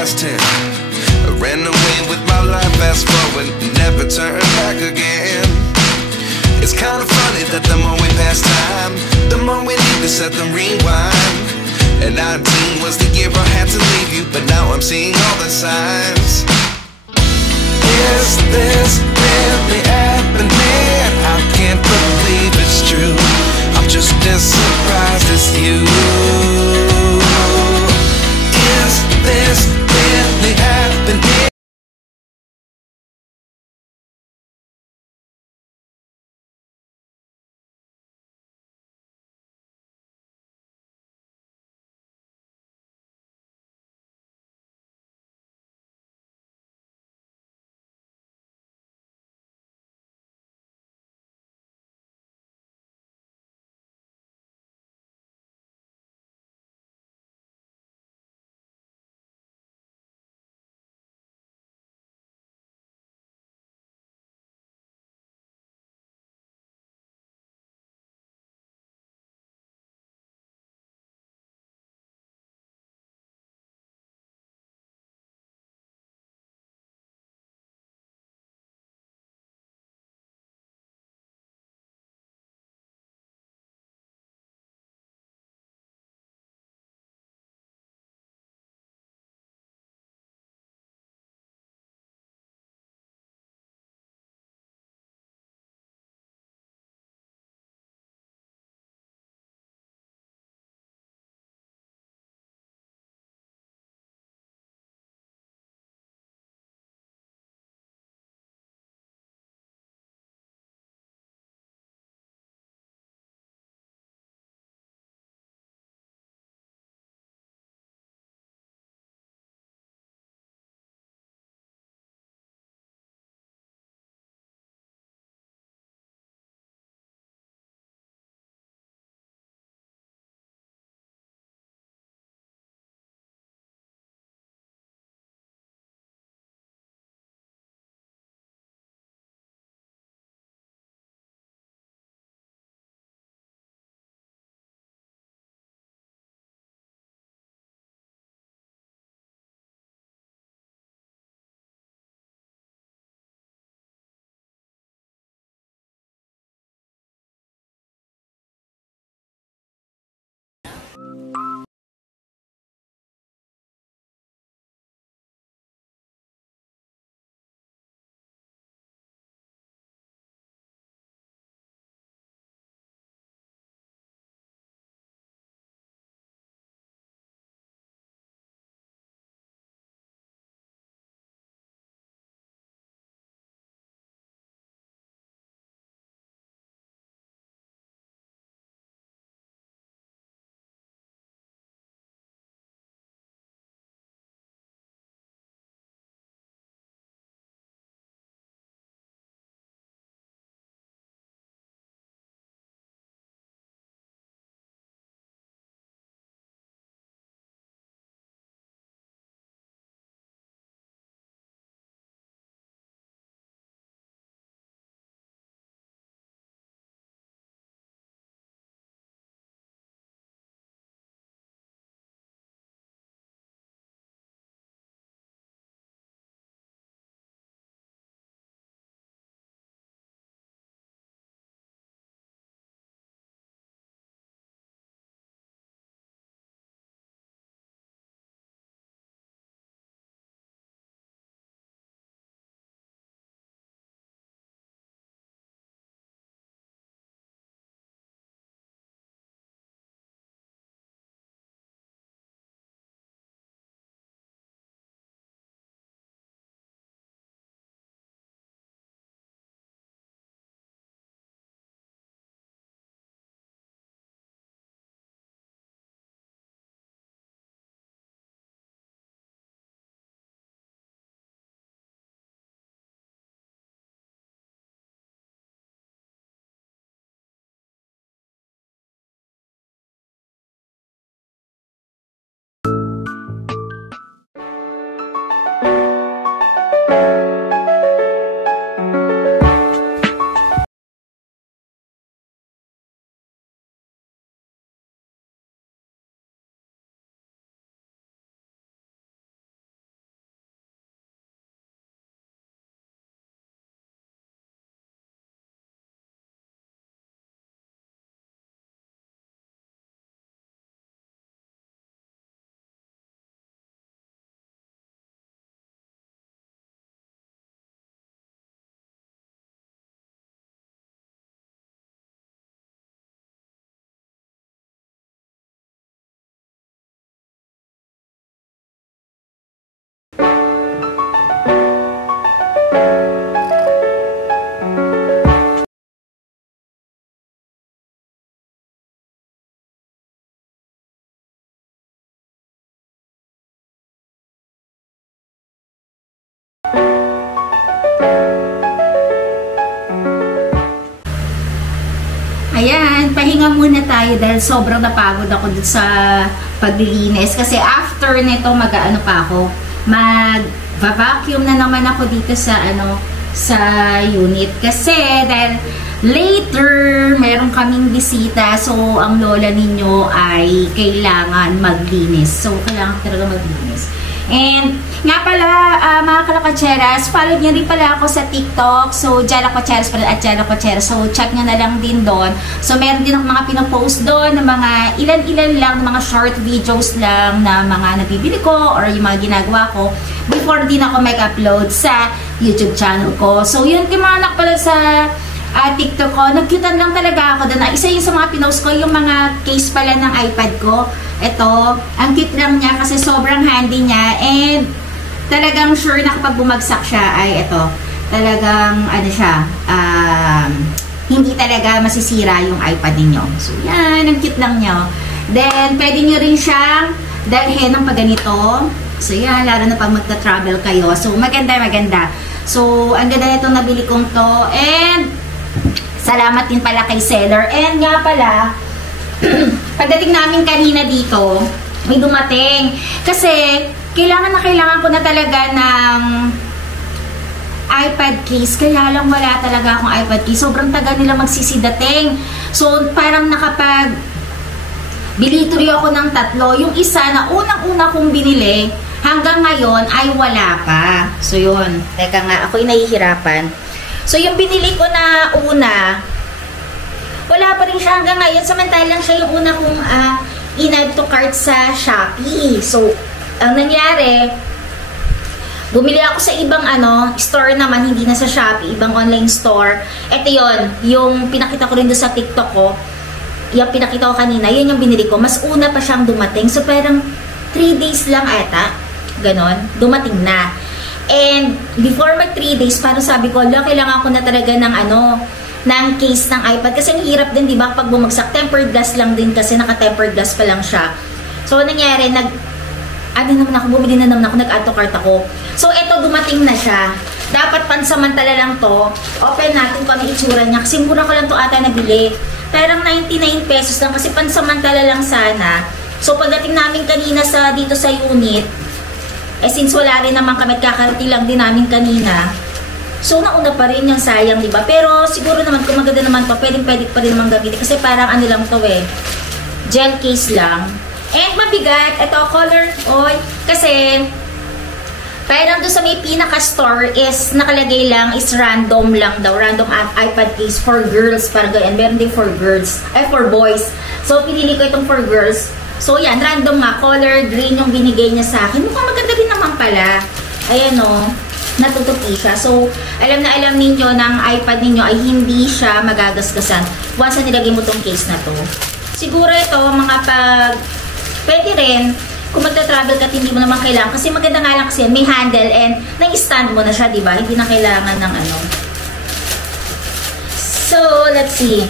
past tense. I ran away with my life, fast forward, never turn back again. It's kinda funny that the more we pass time, the more we need to set the rewind. And 19 was the year I had to leave you, but now I'm seeing all the signs. Is this really happening? I can't believe it's true. I'm just as surprised as you. Is this really happening? tayo dahil sobrang napagod ako dun sa paglilinis. Kasi after nito, mag-ano pa ako, mag-vacuum na naman ako dito sa sa unit. Kasi dahil later, meron kaming bisita. So, ang lola ninyo ay kailangan maglinis. So, kailangan talaga maglinis. And, nga pala, mga kalakatseras, follow niyo rin pala ako sa TikTok. So, Jala Kotseras pala at Jala Kotseras. So, check nyo na lang din doon. So, meron din ako mga pinopost doon na mga ilan-ilan lang, mga short videos lang na mga nabibili ko or yung mga ginagawa ko before din ako mag-upload sa YouTube channel ko. So, yun, yung mga anak pala sa TikTok ko, nagcutan lang talaga ako doon. Isa yung sa mga pinost ko, yung mga case pala ng iPad ko. Ito, ang cute lang niya kasi sobrang handy niya and talagang sure na kapag bumagsak siya ay ito, talagang siya, hindi talaga masisira yung iPad ninyo. So, yan, ang cute lang niya. Then, pwede nyo rin siyang dalhin ng pagganito. So, yan, lalo na pag magta-travel kayo. So, maganda, maganda. So, ang ganda nitong nabili kong to. And, salamat din pala kay seller. And nga pala, pagdating namin kanina dito, may dumating. Kasi, kailangan ko na talaga ng iPad case. Kaya lang wala talaga akong iPad case. Sobrang tagal nila magsisidating. So, parang bili tuloy ako ng 3. Yung isa na unang-una kong binili, hanggang ngayon ay wala pa. So, yun. Teka nga, ako'y nahihirapan. So, yung binili ko na una, wala pa rin siya hanggang ngayon. Samantalang siya yung una kong in-add to cart sa Shopee. So, ang nangyari, bumili ako sa ibang store naman, hindi na sa Shopee, ibang online store. Ito yon, yung pinakita ko rin doon sa TikTok ko. Yung pinakita ko kanina, yun yung binili ko. Mas una pa siyang dumating. So, parang 3 days lang ata. Ganon. Dumating na. And, before mag 3 days, parang sabi ko, kailangan ko na talaga ng ng case ng iPad. Kasi ang hirap din, di ba? Pag bumagsak, tempered glass lang din kasi naka-tempered glass pa lang siya. So, nangyari, bumili na naman ako, nag-add to cart ako. So, ito, dumating na siya. Dapat pansamantala lang to. Open natin kung ano itsura niya. Kasi mura ko lang to ata nabili. Parang 99 pesos lang kasi pansamantala lang sana. So, pagdating namin kanina dito sa unit, since wala rin naman kami, kakarating lang din namin kanina. So, nauna pa rin yung sayang, diba? Pero, siguro naman, kung maganda naman to, pwede pa rin naman gamitin. Kasi parang lang to gel case lang. And mabigat, ito, color oil. Kasi, parang doon sa may pinaka-store is, nakalagay lang, is random lang daw. Random iPad case for girls. Parang ganyan. Meron din for girls. For boys. So, pinili ko itong for girls. So, yan. Random nga. Color green yung binigay niya sa akin. Mukhang maganda din naman pala. Ayan o. Natutupi siya. So, alam na alam ninyo ng iPad ninyo ay hindi siya magagasgasan once na nilagay mo tong case na to. Siguro ito, pwede rin, kung magta-travel ka, hindi mo naman kailangan. Kasi maganda nga lang kasi may handle and nai-stand mo na siya, diba? Hindi na kailangan ng So, let's see.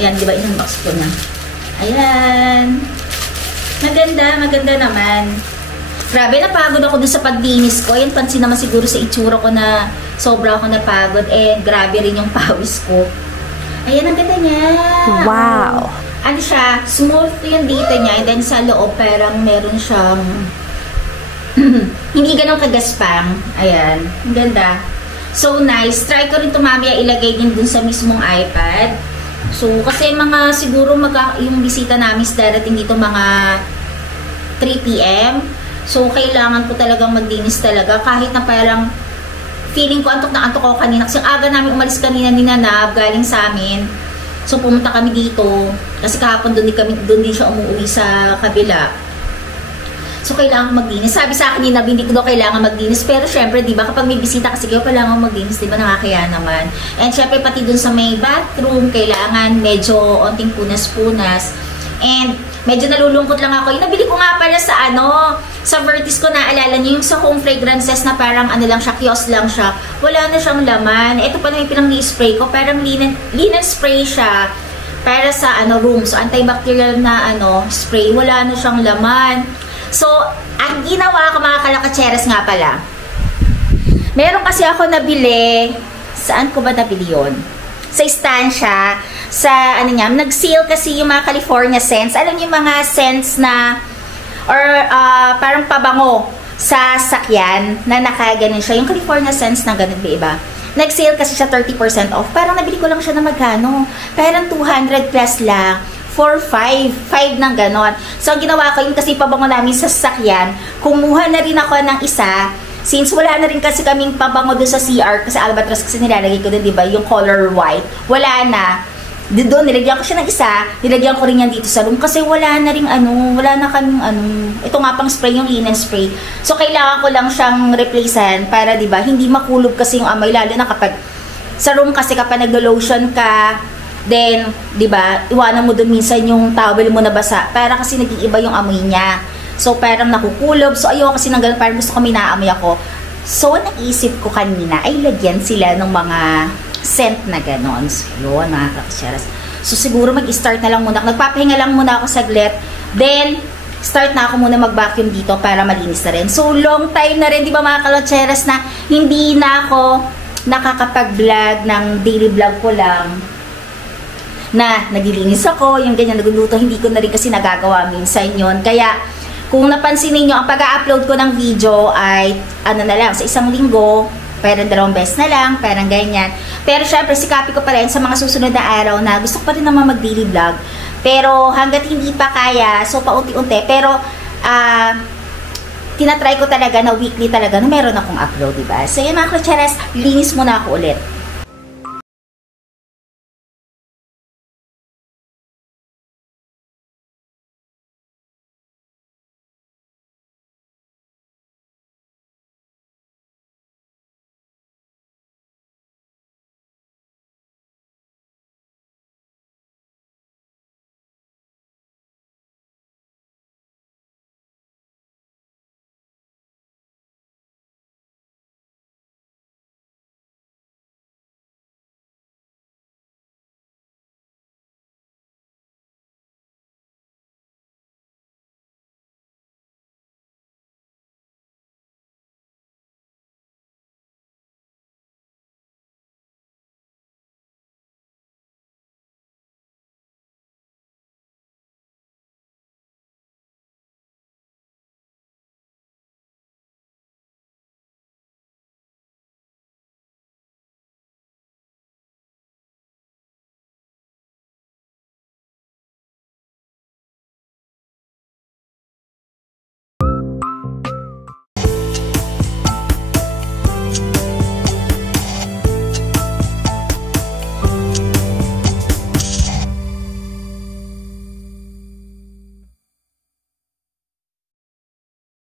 Ayan, diba? In-unbox ko na. Ayan. Maganda naman. Grabe, napagod ako dun sa paglinis ko. Yan, pansin naman siguro sa itsura ko na sobra ako napagod. Grabe rin yung pawis ko. Ayan, ang ganda niya. Wow! Siya, smooth yung dito niya. And then sa loob, parang meron siyang hindi ganun kagaspang. Ayan, ang ganda. So nice. Try ko rin ito mamaya ilagay din dun sa mismong iPad. So, kasi siguro yung bisita namin darating dito mga 3 PM. So, kailangan ko talagang magdinis talaga. Kahit na parang feeling ko antok na antok ako kanina. Kasi aga namin umalis kanina ni Nanab, galing sa amin. So, pumunta kami dito. Kasi kahapon doon din siya umuwi sa kabila. So, kailangan magdinis. Sabi sa akin ni Nab, hindi ko daw kailangan magdinis. Pero, syempre, di ba, kapag may bisita kasi kayo, kailangan magdinis. Di ba, nakakaya naman. And, syempre, pati dun sa may bathroom, kailangan medyo onting punas-punas. And, medyo nalulungkot lang ako. Yung nabili ko nga pala sa Vertis ko, naalala niyo, yung sa home fragrances na parang lang siya, kiosk lang siya. Wala na siyang laman. Ito pa na yung pinang-spray ko. Parang linen spray siya para sa room. So, antibacterial na spray. Wala na siyang laman. So, ang ginawa ko mga kalakatseres nga pala, meron kasi ako nabili, saan ko ba nabili yun? sa istansya, sa ano niya, nag-sale kasi yung mga California scents. Alam niyo yung mga scents na, or parang pabango sa sakyan na nakaganon siya. Yung California scents na ganun ba iba? Nag-sale kasi siya 30% off. Parang nabili ko lang siya na magkano? Parang 200 plus lang. For 5 ng ganon. So, ang ginawa ko yun kasi pabango namin sa sasakyan. Kumuha na rin ako ng isa. Since wala na rin kasi kaming pabango doon sa CR, kasi Albatros kasi nilalagay ko doon, di ba? Yung color white. Wala na. Doon, nilagyan ko siya ng isa. Nilagyan ko rin yan dito sa room. Kasi wala na rin wala na kaming ito nga pang spray, yung linen spray. So, kailangan ko lang siyang replacean para, di ba, hindi makulog kasi yung amoy. Lalo na kapag sa room kasi kapag nag-lotion ka, then, di ba, iwanan mo doon minsan yung towel mo na basa para kasi nag-iiba yung amoy niya. So, parang nakukulob. So, ayoko kasi nang ganun, parang gusto ko may naamoy ako. So, naisip ko kanina ay lagyan sila ng mga scent na ganon. So, yun, mga kakasyaras. So, siguro mag-start na lang muna. Nagpapahinga lang muna ako saglit. Then, start na ako muna mag-vacuum dito para malinis na rin. So, long time na rin, di ba mga kalotseras, na hindi na ako nakakapag-vlog ng daily vlog ko lang. Na naglilinis ako, yung ganyan, nagluluto, hindi ko na rin kasi nagagawa minsan yun. Kaya, kung napansin niyo ang pag-upload ko ng video ay, ano na lang, sa isang linggo, parang 2 beses na lang, parang ganyan. Pero syempre, sikapin ko pa rin sa mga susunod na araw na gusto ko pa rin naman mag-daily vlog. Pero hanggat hindi pa kaya, so paunti-unti. Pero, tinatry ko talaga na weekly talaga na meron akong upload, diba? So, yun mga klocheras, linis muna ako ulit.